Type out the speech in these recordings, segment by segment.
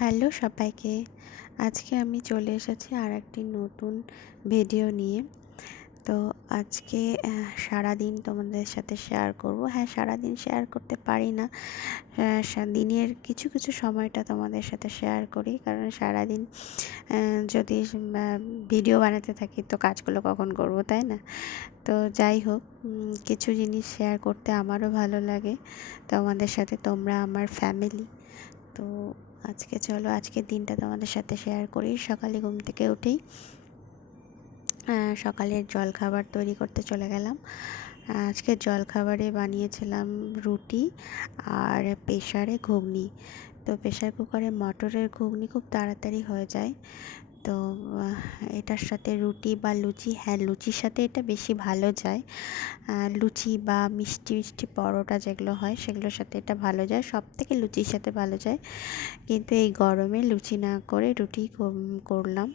Hello সবাইকে। আজকে আমি চলে এসেছি আর একটি নতুন ভিডিও নিয়ে। তো আজকে সারাদিন তোমাদের সাথে শেয়ার করব। হ্যাঁ সারাদিন শেয়ার করতে পারি না। দিনের কিছু কিছু সময়টা তোমাদের সাথে শেয়ার করি। কারণ সারাদিন যদি ভিডিও বানাতে থাকি তো কাজগুলো কখন করব, তাই না? তো যাই হোক কিছু জিনিস শেয়ার করতে আমারও ভালো লাগে। তোমাদের সাথে তোমরা, আমার ফ্যামিলি তো আজকে চলো, আজকের দিনটা তোমাদের সাথে শেয়ার করি। সকালে ঘুম থেকে উঠেই সকালের জলখাবার তৈরি করতে চলে গেলাম। আজকে জলখাবারে বানিয়েছিলাম রুটি আর প্রেশারে ঘুগনি। তো প্রেশার কুকারে মটরের ঘুগনি খুব তাড়াতাড়ি হয়ে যায়। তো এটার সাথে রুটি বা লুচি হ্যাঁ লুচির সাথে এটা বেশি ভালো যায়। লুচি বা মিষ্টি মিষ্টি পরোটা যেগুলো হয়, সেগুলোর সাথে এটা ভালো যায়। সব থেকে লুচির সাথে ভালো যায়। কিন্তু এই গরমে লুচি না করে রুটি করলাম।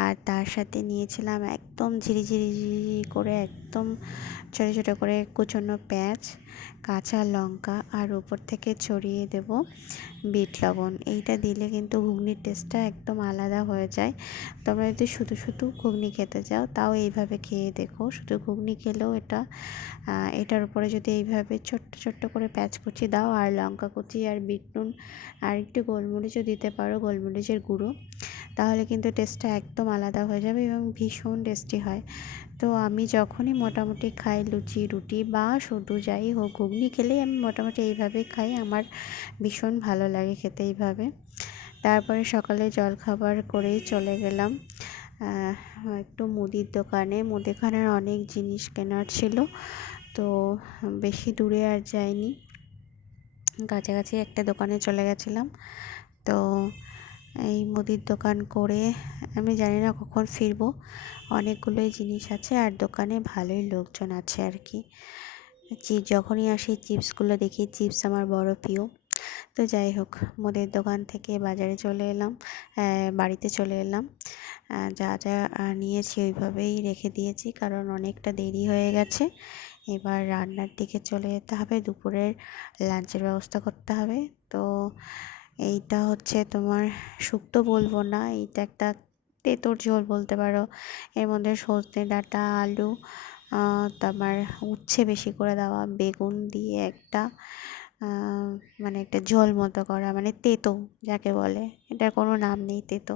আর তার সাথে নিয়েছিলাম একদম ঝিরিঝিরি করে একদম ছোটো ছোটো করে কুচনো পেঁয়াজ, কাঁচা লঙ্কা আর উপর থেকে ছড়িয়ে দেব বিট লবণ। এইটা দিলে কিন্তু ঘুগনির টেস্টটা একদম আলাদা হয়ে যায়। তোমরা যদি শুধু শুধু ঘুগনি খেতে চাও, তাও এইভাবে খেয়ে দেখো। শুধু ঘুগনি খেলেও এটা এটার উপরে যদি এইভাবে ছোট্ট ছোট্ট করে প্যাঁচ কুচি দাও আর লঙ্কা কুচি আর বিট নুন আর একটু গোলমরিচও দিতে পারো, গোলমরিচের গুঁড়ো, তাহলে কিন্তু টেস্টটা একদম আলাদা হয়ে যাবে এবং ভীষণ টেস্টি হয়। তো আমি যখনই মোটামুটি খাই লুচি, রুটি বা শুধু যাই হোক, ঘুগনি খেলেই আমি মোটামুটি এইভাবেই খাই। আমার ভীষণ ভালো লাগে খেতে এইভাবে। তারপরে সকালে জলখাবার করেই চলে গেলাম। একটু মুদির দোকানে। মুদিখানার অনেক জিনিস কেনার ছিল, তো বেশি দূরে আর যাইনি। কাছাকাছি একটা দোকানে চলে গেছিলাম। তো এই মুদির দোকান করে আমি জানি না কখন ফিরবো। অনেকগুলোই জিনিস আছে আর দোকানে ভালোই লোকজন আছে আর কি। যখনই আসি, চিপসগুলো দেখি। চিপস আমার বড় প্রিয়। তো যাই হোক, মুদির দোকান থেকে বাজারে চলে এলাম বাড়িতে চলে এলাম। যা যা নিয়েছি ওইভাবেই রেখে দিয়েছি, কারণ অনেকটা দেরি হয়ে গেছে। এবার রান্নার দিকে চলে যেতে হবে, দুপুরের লাঞ্চের ব্যবস্থা করতে হবে। তো এইটা হচ্ছে তোমার শুক্তো বলব না, এইটা একটা তেঁতোর ঝোল বলতে পারো। এর মধ্যে সজনে ডাঁটা, আলু তারপর উচ্ছে বেশি করে দেওয়া, বেগুন দিয়ে একটা মানে একটা ঝোল মতো করা মানে তেতো যাকে বলে। এটার কোনো নাম নেই তেতো।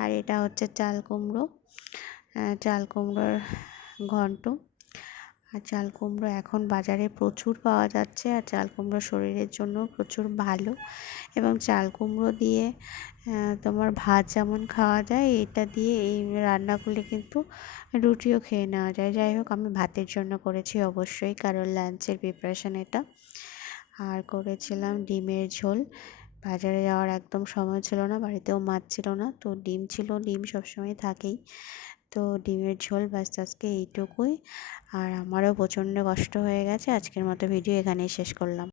আর এটা হচ্ছে চাল কুমড়ো। চাল কুমড়োর ঘন্ট। আর চাল কুমড়ো এখন বাজারে প্রচুর পাওয়া যাচ্ছে। আর চাল কুমড়ো শরীরের জন্য প্রচুর ভালো। এবং চাল কুমড়ো দিয়ে তোমার ভাত যেমন খাওয়া যায়, এটা দিয়ে এই রান্না করলে কিন্তু রুটিও খেয়ে নেওয়া যায়। যাই হোক, আমি ভাতের জন্য করেছি অবশ্যই, কারণ লাঞ্চের প্রিপারেশান এটা। আর করেছিলাম ডিমের ঝোল। বাজারে যাওয়ার একদম সময় ছিল না, বাড়িতেও মাছ ছিল না, তো ডিম ছিল, ডিম সবসময় থাকেই। তো ডিমের ঝোল ব্যাস আজকে এইটুকুই। আর আমারও প্রচণ্ড কষ্ট হয়ে গেছে, আজকের মতো ভিডিও এখানেই শেষ করলাম।